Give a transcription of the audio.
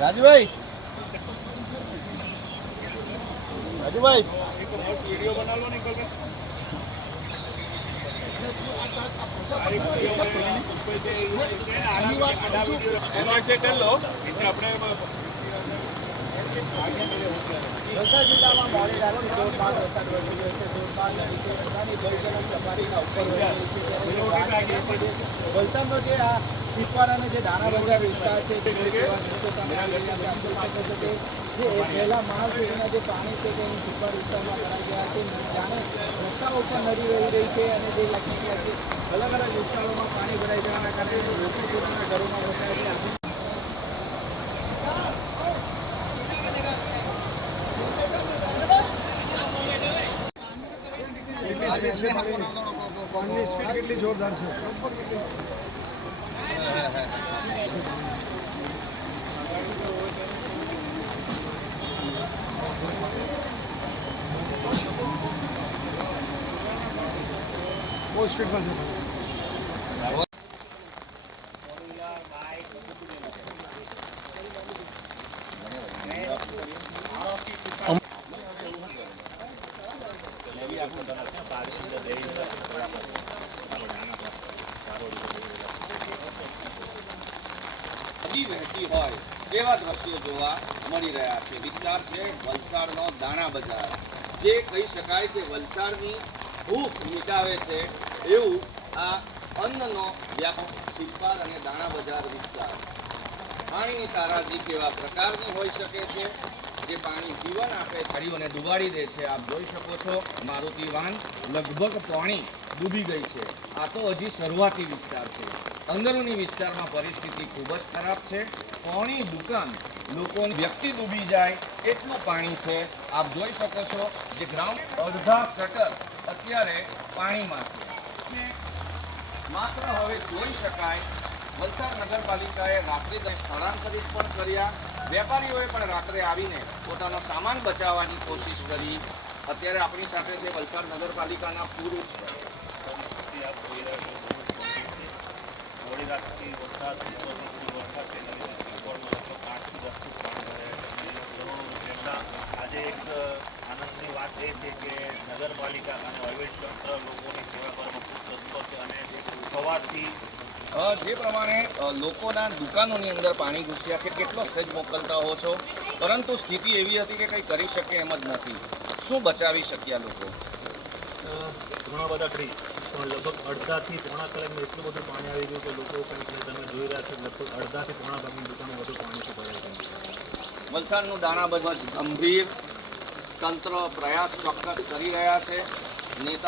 Rajubhai Rajubhai video बना लो निकल के कर लो इसमें अपने વલસાડ જિલ્લામાં મોડી રાત્રે જોરદાર વરસાદ વરસી રહ્યો છે. જોરદાર નદી છે ગંગાની ભયજનક સપાટીના ઉપર વલસાડનો જે આ છીપવાડ અને જે દાણા બજાર વિસ્તાર છે તે કેવા દ્રશ્યો સામે આવી રહ્યા છે. આપણી પાસે છે જે પહેલા માળ છે એના જે પાણી છે તે છીપવાડ વિસ્તારમાં ભરાઈ ગયા છે. જાણે રસ્તાઓ ઉપર નદી વહી રહી છે અને જે અલગ અલગ વિસ્તારોમાં પાણી ભરાઈ જવાના કારણે લોકો પોતાના ઘરોમાં વસાય છે. પાણીની સ્પીડ કેટલી જોરદાર છે. બહુ સ્પીડમાં છે. વહેતી હોય તેવા દ્રશ્યો જોવા મળી રહ્યા છે. વિસ્તાર છે વલસાડનો દાણા બજાર, જે કહી શકાય કે વલસાડની ભૂખ મિટાવે છે એવું આ અન્નનો વ્યાપક છીપવાડ અને દાણા બજાર વિસ્તાર. પાણીની તારાજી કેવા પ્રકારની હોઈ શકે છે, જે પાણી જીવન આપે છે અને ડુબાડી દે છે. આપ જોઈ શકો છો મારુતિ વાન લગભગ પાણી ડૂબી ગઈ છે. આ તો હજી શરૂઆતી વિસ્તાર છે. અંદરૂની વિસ્તારમાં પરિસ્થિતિ ખૂબ જ ખરાબ છે. પાણી દુકાન લોકોની વ્યક્તિ ડૂબી જાય એટલું પાણી છે. આપ જોઈ શકો છો જે ગ્રાઉન્ડ અડધા શટર અત્યારે પાણીમાં છે. માત્ર હવે જોઈ શકાય વલસાડ નગરપાલિકાએ રાત્રિ સ્થળાંતરિત પણ કર્યા. વેપારીઓએ પણ રાત્રે આવીને પોતાનો સામાન બચાવવાની કોશિશ કરી. અત્યારે આપણી સાથે છે વલસાડ નગરપાલિકાના પૂર્વ રાતથી વરસાદ વરસાદ છે. 8 થી 10 ફૂટ પાણી ભરાયા. આજે એક આનંદની વાત એ છે કે નગરપાલિકા અને વહીવટીતંત્ર લોકોની સેવા કરવામાં ખૂબ તત્પર છે અને સવારથી જે પ્રમાણે લોકોના દુકાનોની અંદર પાણી ઘૂસ્યા છે, કેટલો સજ મોકલતા હો છો, પરંતુ સ્થિતિ એવી હતી કે કંઈ કરી શકે એમ જ નથી. શું બચાવી શક્યા લોકો? ઘણા બધા ટ્રી પણ લગભગ અડધાથી પોણા કલાકમાં એટલું બધું પાણી આવી ગયું કે લોકો કંઈક તમે જોઈ રહ્યા છો લગભગ અડધાથી પોણા ભાગની દુકાનો બધું પાણીથી ભરાઈ ગયું. વલસાડનું દાણા બજાર ગંભીર, તંત્ર પ્રયાસ ચોક્કસ કરી રહ્યા છે. નેતા